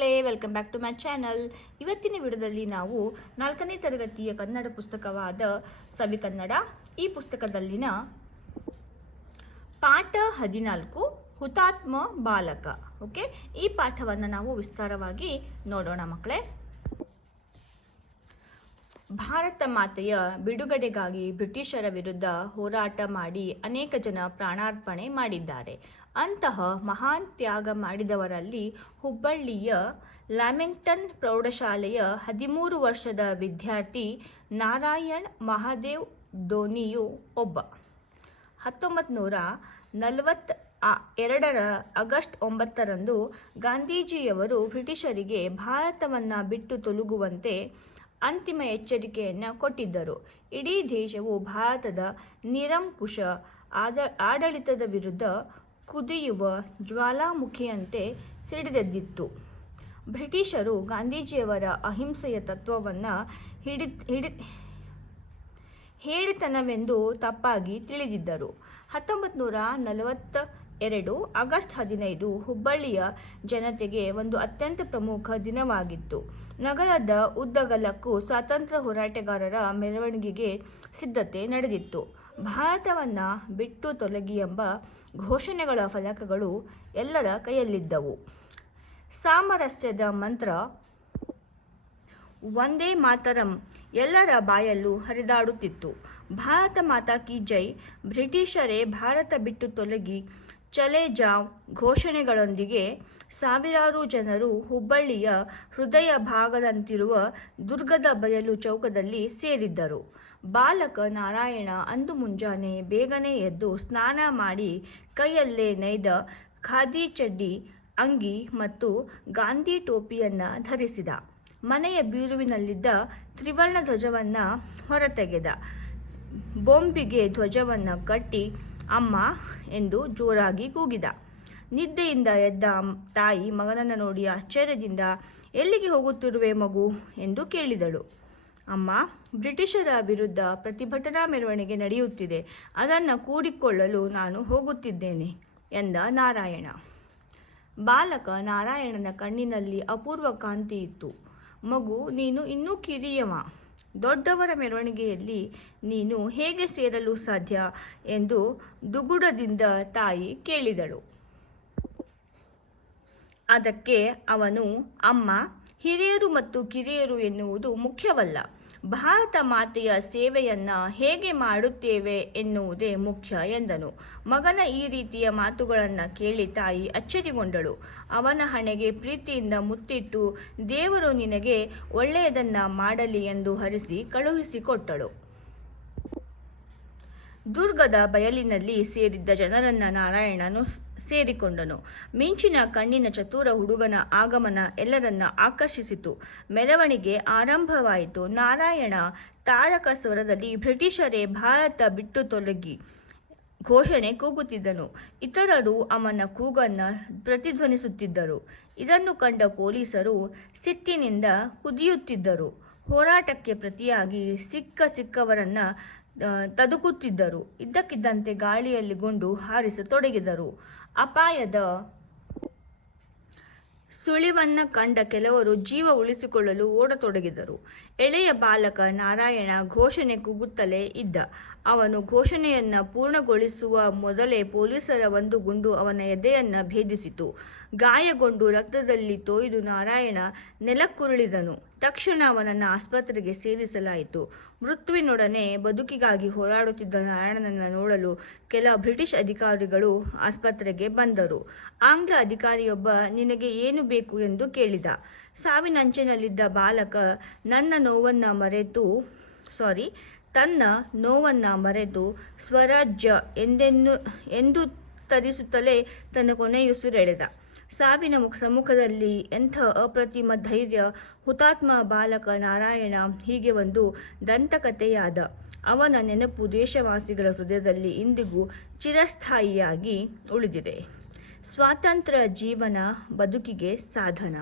ಮಕ್ಕಳೇ, welcome back to my channel. ಇವತ್ತಿನ ವಿಡಿಯೋದಲ್ಲಿ ನಾವು 4ನೇ ತರಗತಿಯ ಕನ್ನಡ ಪುಸ್ತಕವಾದ ಸವಿಕನ್ನಡ ಈ ಪುಸ್ತಕದಲ್ಲಿನ ಪಾಠ 14 ಹುತಾತ್ಮ ಬಾಲಕ. ಓಕೆ, ಈ ಪಾಠವನ್ನು ನಾವು ವಿಸ್ತಾರವಾಗಿ ನೋಡೋಣ ಮಕ್ಕಳೇ. ಭಾರತ ಮಾತೆಯ ಬಿಡುಗಡೆಗಾಗಿ ಬ್ರಿಟಿಷರ ವಿರುದ್ಧ ಹೋರಾಟ ಮಾಡಿ ಅನೇಕ ಜನ ಪ್ರಾಣಾರ್ಪಣೆ ಮಾಡಿದ್ದಾರೆ. ಅಂತಹ ಮಹಾನ್ ತ್ಯಾಗ ಮಾಡಿದವರಲ್ಲಿ ಹುಬ್ಬಳ್ಳಿಯ ಲ್ಯಾಮಿಂಗ್ಟನ್ ಪ್ರೌಢಶಾಲೆಯ 13 ವರ್ಷದ ವಿದ್ಯಾರ್ಥಿ ನಾರಾಯಣ್ ಮಹಾದೇವ್ ಧೋನಿಯು ಒಬ್ಬ. 1942 ಆಗಸ್ಟ್ 9ರಂದು ಗಾಂಧೀಜಿಯವರು ಬ್ರಿಟಿಷರಿಗೆ ಭಾರತವನ್ನು ಬಿಟ್ಟು ತೊಲಗುವಂತೆ ಅಂತಿಮ ಎಚ್ಚರಿಕೆಯನ್ನು ಕೊಟ್ಟಿದ್ದರು. ಇಡೀ ದೇಶವು ಭಾರತದ ನಿರಂಕುಶ ಆಡಳಿತದ ವಿರುದ್ಧ ಕುದಿಯುವ ಜ್ವಾಲಾಮುಖಿಯಂತೆ ಸಿಡಿದೆದ್ದಿತ್ತು. ಬ್ರಿಟಿಷರು ಗಾಂಧೀಜಿಯವರ ಅಹಿಂಸೆಯ ತತ್ವವನ್ನು ಹೇಡಿತನವೆಂದು ತಪ್ಪಾಗಿ ತಿಳಿದಿದ್ದರು. 1942 ಆಗಸ್ಟ್ 15 ಹುಬ್ಬಳ್ಳಿಯ ಜನತೆಗೆ ಒಂದು ಅತ್ಯಂತ ಪ್ರಮುಖ ದಿನವಾಗಿತ್ತು. ನಗರದ ಉದ್ದಗಲಕ್ಕೂ ಸ್ವಾತಂತ್ರ್ಯ ಹೋರಾಟಗಾರರ ಮೆರವಣಿಗೆಗೆ ಸಿದ್ಧತೆ ನಡೆದಿತ್ತು. ಭಾರತವನ್ನು ಬಿಟ್ಟು ತೊಲಗಿ ಎಂಬ ಘೋಷಣೆಗಳ ಫಲಕಗಳು ಎಲ್ಲರ ಕೈಯಲ್ಲಿದ್ದವು. ಸಾಮರಸ್ಯದ ಮಂತ್ರ ವಂದೇ ಮಾತರಂ ಎಲ್ಲರ ಬಾಯಲ್ಲೂ ಹರಿದಾಡುತ್ತಿತ್ತು. ಭಾರತ ಮಾತಾ ಕಿ ಜೈ, ಬ್ರಿಟಿಷರೇ ಭಾರತ ಬಿಟ್ಟು ತೊಲಗಿ, ಚಲೆ ಜಾವ್ ಘೋಷಣೆಗಳೊಂದಿಗೆ ಸಾವಿರಾರು ಜನರು ಹುಬ್ಬಳ್ಳಿಯ ಹೃದಯ ಭಾಗದಂತಿರುವ ದುರ್ಗದ ಬಯಲು ಚೌಕದಲ್ಲಿ ಸೇರಿದ್ದರು. ಬಾಲಕ ನಾರಾಯಣ ಅಂದು ಮುಂಜಾನೆ ಬೇಗನೆ ಎದ್ದು ಸ್ನಾನ ಮಾಡಿ ಕೈಯಲ್ಲೇ ನೇಯ್ದ ಖಾದಿ ಚಡ್ಡಿ, ಅಂಗಿ ಮತ್ತು ಗಾಂಧಿ ಟೋಪಿಯನ್ನು ಧರಿಸಿದ. ಮನೆಯ ಬೀರುವಿನಲ್ಲಿದ್ದ ತ್ರಿವರ್ಣ ಧ್ವಜವನ್ನು ಹೊರತೆಗೆದ. ಬೊಂಬಿಗೆ ಧ್ವಜವನ್ನು ಕಟ್ಟಿ ಅಮ್ಮ ಎಂದು ಜೋರಾಗಿ ಕೂಗಿದ. ನಿದ್ದೆಯಿಂದ ಎದ್ದ ತಾಯಿ ಮಗನನ್ನು ನೋಡಿ ಆಶ್ಚರ್ಯದಿಂದ, ಎಲ್ಲಿಗೆ ಹೋಗುತ್ತಿರುವೆ ಮಗು ಎಂದು ಕೇಳಿದಳು. ಅಮ್ಮ, ಬ್ರಿಟಿಷರ ವಿರುದ್ಧ ಪ್ರತಿಭಟನಾ ಮೆರವಣಿಗೆ ನಡೆಯುತ್ತಿದೆ, ಅದನ್ನು ಕೂಡಿಕೊಳ್ಳಲು ನಾನು ಹೋಗುತ್ತಿದ್ದೇನೆ ಎಂದ ನಾರಾಯಣ. ಬಾಲಕ ನಾರಾಯಣನ ಕಣ್ಣಿನಲ್ಲಿ ಅಪೂರ್ವ ಕಾಂತಿ ಇತ್ತು. ಮಗು, ನೀನು ಇನ್ನೂ ಕಿರಿಯವ, ದೊಡ್ಡವರ ಮೆರವಣಿಗೆಯಲ್ಲಿ ನೀನು ಹೇಗೆ ಸೇರಲು ಸಾಧ್ಯ ಎಂದು ದುಗುಡದಿಂದ ತಾಯಿ ಕೇಳಿದಳು. ಅದಕ್ಕೆ ಅವನು, ಅಮ್ಮ, ಹಿರಿಯರು ಮತ್ತು ಕಿರಿಯರು ಎನ್ನುವುದು ಮುಖ್ಯವಲ್ಲ, ಭಾರತ ಮಾತೆಯ ಸೇವೆಯನ್ನು ಹೇಗೆ ಮಾಡುತ್ತೇವೆ ಎನ್ನುವುದೇ ಮುಖ್ಯ ಎಂದನು. ಮಗನ ಈ ರೀತಿಯ ಮಾತುಗಳನ್ನು ಕೇಳಿ ತಾಯಿ ಅಚ್ಚರಿಗೊಂಡಳು. ಅವನ ಹಣೆಗೆ ಪ್ರೀತಿಯಿಂದ ಮುತ್ತಿಟ್ಟು, ದೇವರು ನಿನಗೆ ಒಳ್ಳೆಯದನ್ನು ಮಾಡಲಿ ಎಂದು ಹರಿಸಿ ಕಳುಹಿಸಿಕೊಟ್ಟಳು. ದುರ್ಗದ ಬಯಲಿನಲ್ಲಿ ಸೇರಿದ್ದ ಜನರನ್ನ ನಾರಾಯಣನು ಸೇರಿಕೊಂಡನು. ಮಿಂಚಿನ ಕಣ್ಣಿನ ಚತುರ ಹುಡುಗನ ಆಗಮನ ಎಲ್ಲರನ್ನ ಆಕರ್ಷಿಸಿತು. ಮೆರವಣಿಗೆ ಆರಂಭವಾಯಿತು. ನಾರಾಯಣ ತಾರಕ ಸ್ವರದಲ್ಲಿ ಬ್ರಿಟಿಷರೇ ಭಾರತ ಬಿಟ್ಟು ತೊಲಗಿ ಘೋಷಣೆ ಕೂಗುತ್ತಿದ್ದನು. ಇತರರು ಅವನ ಕೂಗನ್ನು ಪ್ರತಿಧ್ವನಿಸುತ್ತಿದ್ದರು. ಇದನ್ನು ಕಂಡ ಪೊಲೀಸರು ಸಿಟ್ಟಿನಿಂದ ಕುದಿಯುತ್ತಿದ್ದರು. ಹೋರಾಟಕ್ಕೆ ಪ್ರತಿಯಾಗಿ ಸಿಕ್ಕವರನ್ನ ತದುಕುತ್ತಿದ್ದರು. ಇದ್ದಕ್ಕಿದ್ದಂತೆ ಗಾಳಿಯಲ್ಲಿ ಗುಂಡು ಹಾರಿಸತೊಡಗಿದರು. ಅಪಾಯದ ಸುಳಿವನ್ನು ಕಂಡ ಕೆಲವರು ಜೀವ ಉಳಿಸಿಕೊಳ್ಳಲು ಓಡತೊಡಗಿದರು. ಎಳೆಯ ಬಾಲಕ ನಾರಾಯಣ ಘೋಷಣೆ ಕೂಗುತ್ತಲೇ ಇದ್ದ. ಅವನು ಘೋಷಣೆಯನ್ನು ಪೂರ್ಣಗೊಳಿಸುವ ಮೊದಲೇ ಪೊಲೀಸರ ಒಂದು ಗುಂಡು ಅವನ ಎದೆಯನ್ನು ಭೇದಿಸಿತು. ಗಾಯಗೊಂಡು ರಕ್ತದಲ್ಲಿ ತೋಯ್ದು ನಾರಾಯಣ ನೆಲಕ್ಕುರುಳಿದನು. ತಕ್ಷಣ ಅವನನ್ನು ಆಸ್ಪತ್ರೆಗೆ ಸೇರಿಸಲಾಯಿತು. ಮೃತ್ಯುವಿನೊಡನೆ ಬದುಕಿಗಾಗಿ ಹೋರಾಡುತ್ತಿದ್ದ ನಾರಾಯಣನನ್ನು ನೋಡಲು ಕೆಲ ಬ್ರಿಟಿಷ್ ಅಧಿಕಾರಿಗಳು ಆಸ್ಪತ್ರೆಗೆ ಬಂದರು. ಆಂಗ್ಲ ಅಧಿಕಾರಿಯೊಬ್ಬ ನಿನಗೆ ಏನು ಬೇಕು ಎಂದು ಕೇಳಿದ. ಸಾವಿನಂಚಿನಲ್ಲಿದ್ದ ಬಾಲಕ ತನ್ನ ನೋವನ್ನು ಮರೆತು ಸ್ವರಾಜ್ಯ ಎಂದು ತರಿಸುತ್ತಲೇ ತನ್ನ ಕೊನೆಯುಸಿರೆಳೆದ. ಸಾವಿನ ಸಮ್ಮುಖದಲ್ಲಿ ಎಂಥ ಅಪ್ರತಿಮ ಧೈರ್ಯ! ಹುತಾತ್ಮ ಬಾಲಕ ನಾರಾಯಣ ಹೀಗೆ ಒಂದು ದಂತಕಥೆಯಾದ. ಅವನ ನೆನಪು ದೇಶವಾಸಿಗಳ ಹೃದಯದಲ್ಲಿ ಇಂದಿಗೂ ಚಿರಸ್ಥಾಯಿಯಾಗಿ ಉಳಿದಿದೆ. ಸ್ವಾತಂತ್ರ್ಯ ಜೀವನ ಬದುಕಿಗೆ ಸಾಧನ.